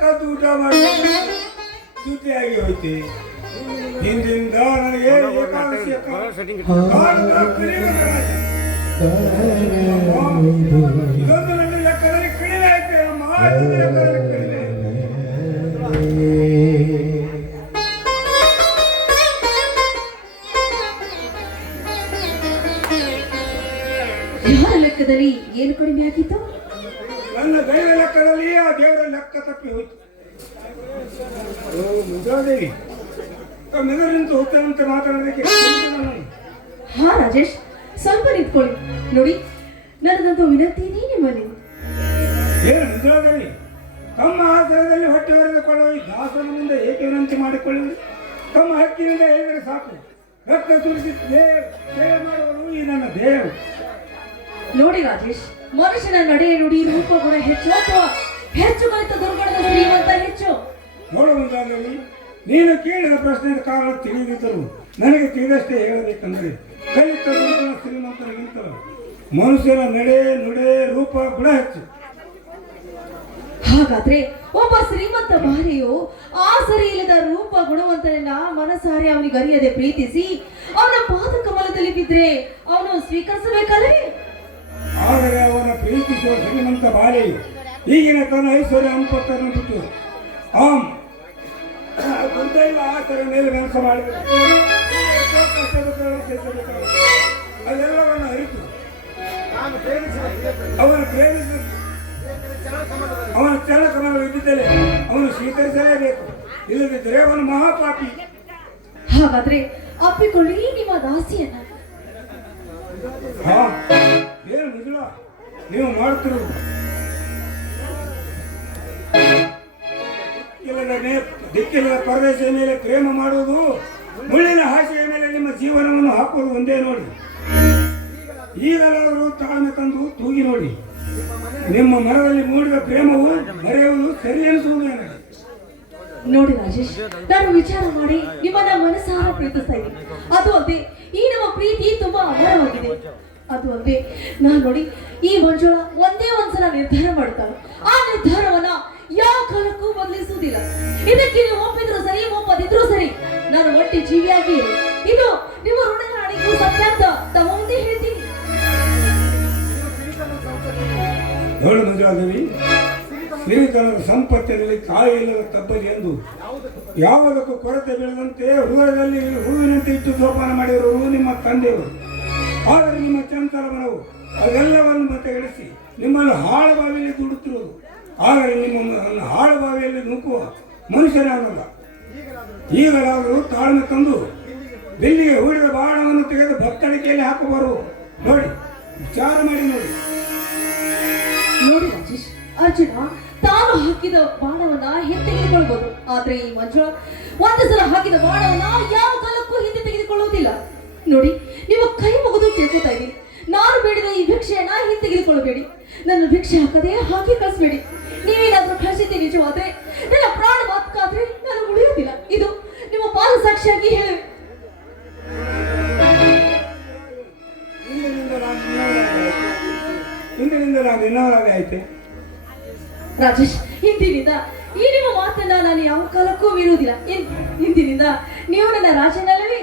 ಕದ್ದು ಊಟ ಮಾಡಿ ಸುದ್ದಿಯಾಗಿ ಹೋಯ್ತೆ. ಹಿಂದಿಂದ ನನಗೆ ಏಕಾದಶಿ. ಇದೊಂದು ನನ್ನ ಲೆಕ್ಕದಲ್ಲಿ ಕಡಿಮೆ ಆಯ್ತು ಲೆಕ್ಕದಲ್ಲಿ ಕಡಿಮೆ ಲೆಕ್ಕ ತಪ್ಪಿ ಹೋಯ್ತು ಮುದ್ರಾದೇವಿ ನಿಂತು ಹೋಗ್ತಾನಂತೆ ಮಾತಾಡೋದಕ್ಕೆ. ಹಾ! ರಾಜೇಶ್ ಸ್ವಲ್ಪ ನಿಂತ್ಕೊಳ್ಳಿ. ನೋಡಿ ನನ್ನದೊಂದು ವಿನಂತಿ ಇದೆ ನಿಮ್ಮಲ್ಲಿ. ಏನು ಮುದ್ರಾದೇವಿ ತಮ್ಮ ಆಧಾರದಲ್ಲಿ ಹೊಟ್ಟೆ ಹೊರೆದುಕೊಳ್ಳುವ ಈ ದಾಸನ ಮುಂದೆ ಏಕೆ ವಿನಂತಿ ಮಾಡಿಕೊಳ್ಳುವುದು? ತಮ್ಮ ಹಕ್ಕಿನಿಂದ ಹೇಳಿದರೆ ಸಾಕು. ರಕ್ತ ಸುರಿಸಿ ದೇಹ ಮಾಡುವನು ಈ ನನ್ನ ದೇವರು. ನೋಡಿ ರಾಜೇಶ್ ಮನುಷ್ಯನ ನಡೆ ನುಡಿ ರೂಪ ಗುಣ ಹೆಚ್ಚು ಅಥವಾ ಹೆಚ್ಚು ಕಲಿತ ದುರ್ಗಣದ ಶ್ರೀಮಂತ ಹೆಚ್ಚು. ನೋಡಬಹುದಾದಲ್ಲಿ ನೀನು ಕೇಳಿದ ಪ್ರಶ್ನೆ ಕಾರಣ ತಿಳಿದಿದ್ದರು ನನಗೆ ತಿಳಿದಷ್ಟೇ ಹೇಳಬೇಕಂದ್ರೆ ಕಲಿತ ದುರ್ಗಣ ಶ್ರೀಮಂತರಿಗಿಂತ ಮನುಷ್ಯನ ನಡೆ ನುಡೆ ರೂಪ ಗುಣ ಹೆಚ್ಚು. ಹಾಗಾದ್ರೆ ಒಬ್ಬ ಶ್ರೀಮಂತ ಭಾರ್ಯೆಯು ಆ ಸರಿ ಇಲ್ಲದ ರೂಪ ಗುಣವಂತನನ್ನ ಮನಸಾರೆ ಅವನಿಗೆ ಅರಿಯದೆ ಪ್ರೀತಿಸಿ ಅವನ ಪಾದ ಕಮಲದಲ್ಲಿ ಬಿದ್ರೆ ಅವನು ಸ್ವೀಕರಿಸಬೇಕಲ್ಲವೇ? ಆದರೆ ಅವನ ಪ್ರೀತಿಸುವ ಶ್ರೀಮಂತ ಬಾಲೆಯು ಈಗಿನ ತನ್ನ ಐಶ್ವರ್ಯ ಹಂಪತ್ತನ್ನು ಬಿಟ್ಟು ಆಮ್. ದುರ್ದೈವ ಮೇಲೆ ಥರ ಮೇಲೆ ಕಾರಣ ಸಹಿಸಬೇಕಾಗಿದೆ. ಅದೆಲ್ಲವನ್ನು ಅರಿತು. ಅವನು ಪ್ರೇಮಿಸ ಅವನ ಚರಣ ಕಮಲ ಇದ್ದಿದ್ದರೆ ಅವನು ಸ್ವೀಕರಿಸಲೇಬೇಕು. ಇಲ್ಲದಿದ್ದರೆ ಅವನು ಮಹಾಪಾಪಿ. ಹಾಗಾದ್ರೆ ಅಪ್ಪಿಕೊಳ್ಳಿ ನಿಮ್ಮ ದಾಸಿಯನ್ನ ಹಾ ಏನು ನಿಜ ನೀವು ಮಾಡ್ತಿರೋದು. ದಿಕ್ಕಿಲ್ಲದ ದಿಕ್ಕಿಲ್ಲದ ಪರದೇಶದ ಮೇಲೆ ಪ್ರೇಮ ಮಾಡುವುದು, ಮುಳ್ಳಿನ ಹಾಸಿಗೆ ಮೇಲೆ ನಿಮ್ಮ ಜೀವನವನ್ನು ಹಾಕುವುದು ಒಂದೇ ನೋಡಿ. ಈಗಲಾದರೂ ತಾಳ್ಮೆ ತಂದು ತೂಗಿ ನೋಡಿ. ನಿಮ್ಮ ಮನದಲ್ಲಿ ಮೂಡಿದ ಪ್ರೇಮವು ಮರೆಯುವುದು ಸರಿ ಅನಿಸುವುದು ನೋಡಿ ರಾಜೇಶ್, ನಾನು ವಿಚಾರ ಮಾಡಿ ನಿಮ್ಮನ್ನ ಮನಸ್ಸಾರ ಪ್ರೀತಿಸ್ತಾ ಇದ್ದೀನಿ. ಅದು ಅಲ್ಲದೆ ಈ ನಮ್ಮ ಪ್ರೀತಿ ತುಂಬಾ ಅಮರವಾಗಿದೆ. ಅದು ಅಲ್ಲದೆ ನಾನು ನೋಡಿ, ಈ ಮಂಜುಳ ಒಂದೇ ಒಂದ್ಸಲ ನಿರ್ಧಾರ ಮಾಡ್ತಾಳೆ ಆ ನಿರ್ಧಾರವನ್ನ ಯಾವ ಕಾಲಕ್ಕೂ ಬದಲಿಸುವುದಿಲ್ಲ. ಇದಕ್ಕೆ ನೀವು ಒಪ್ಪಿದ್ರು ಸರಿ, ಒಪ್ಪದಿದ್ರು ಸರಿ. ನಾನು ಒಟ್ಟಿ ಜೀವಿಯಾಗಿ. ಇದು ನಿಮ್ಮ ಋಣಗಾಣಿಗೂ ಸತ್ಯ ಅಂತ ಹೇಳ್ತೀನಿ. ನೋಡು ಮಂಜುಳಾದೇವಿ ಸಂಪತ್ತಿನಲ್ಲಿ ಕಾಯಿ ಇಲ್ಲದ ತಬ್ಬಲಿ ಎಂದು ಯಾವುದಕ್ಕೂ ಕೊರತೆ ಬೀಳದಂತೆ ಹೃದಯದಲ್ಲಿ ಹೂವಿನಂತೆ ಇಟ್ಟು ಜೋಪಾನ ಮಾಡಿರುವ ನಿಮ್ಮ ತಂದೆಯವರು. ಆದರೆ ನಿಮ್ಮ ಚಂಚಲ ಮನವು ಅದೆಲ್ಲವನ್ನು ಗಳಿಸಿ ನಿಮ್ಮನ್ನು ಹಾಳು ಬಾವಿಯಲ್ಲಿ ದುಡುತ್ತಿರುವುದು. ಆದರೆ ನಿಮ್ಮನ್ನು ಹಾಳು ಬಾವಿಯಲ್ಲಿ ನುಗ್ಗುವ ಮನುಷ್ಯನಾಗಲ್ಲ. ಈಗಲಾದರೂ ತಾಳ್ಮೆ ತಂದು ಬಿಲ್ಲಿಗೆ ಹೂಡಿದ ಬಾಣವನ್ನು ತೆಗೆದು ಭತ್ತಳಿಕೆಯಲ್ಲಿ ಹಾಕಬಾರು ನೋಡಿ, ವಿಚಾರ ಮಾಡಿ ನೋಡಿ. ನೋಡಿ ಅರ್ಜುನ, ತಾನು ಹಾಕಿದ ಬಾಣವನ್ನ ಹಿಂತೆಗೆದುಕೊಳ್ಬಹುದು ಆದ್ರೆ ಈ ಮಂಜುಳ ಒಂದು ಸಲ ಹಾಕಿದ ಬಾಣವನ್ನ ಯಾವ ಕಾಲಕ್ಕೂ ಹಿಂದೆ ತೆಗೆದುಕೊಳ್ಳುವುದಿಲ್ಲ ನೋಡಿ, ನಿಮ್ಮ ಕೈ ಮುಗಿದು ಕೇಳ್ಕೊತಾ ಇದ್ದೀನಿ. ನಾನು ಬೇಡಿದ ಈ ಭಿಕ್ಷೆಯನ್ನ ಹಿಂತೆಗೆದುಕೊಳ್ಳಬೇಡಿ. ನನ್ನ ಭಿಕ್ಷೆ ಹಾಕದೆ ಹಾಕಿ ಕಳಿಸ್ಬೇಡಿ. ನೀವೇನಾದ್ರೂ ಕಳಿಸಿದ್ದೆ ನಿಜವಾದ್ರೆ ನನ್ನ ಪ್ರಾಣ ಬದುಕಾದ್ರೆ ನಾನು ಉಳಿಯೋದಿಲ್ಲ. ಇದು ನಿಮ್ಮ ಪಾಲು ಸಾಕ್ಷಿಯಾಗಿ ಹೇಳಿ. ಇಂದಿನಿಂದ ನಾನು ಆಯ್ತೆ. ರಾಜೇಶ್ ಇಂದಿನಿಂದ ಈ ನಿಮ್ಮ ಮಾತನ್ನ ನಾನು ಯಾವ ಕಾಲಕ್ಕೂ ಮೀರುವುದಿಲ್ಲ. ಇಂದಿನಿಂದ ನೀವು ನನ್ನ ರಾಜನಲ್ಲವೇ?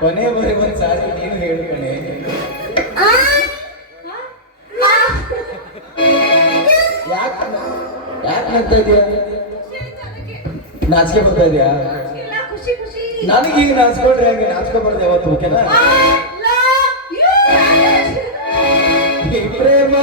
ಕೊನೆ ಬರೀ ಒಂದು ಸಾರಿ ನೀನು ಹೇಳು ಕಣೆ. ಯಾಕೆ ಯಾಕೆ ನಗ್ತಾ ಇದೆಯಾ ನಾಚಿಕೆ ಬರ್ತಾ ಇದೆಯಾ ನನಗೆ ಈಗ ನಾಚ್ಕೊಂಡ್ರೆ ಹಂಗೆ ನಾಚ್ಕೊಬಾರ್ದು ಯಾವತ್ತು ಓಕೆನಾ? ಪ್ರೇಮ.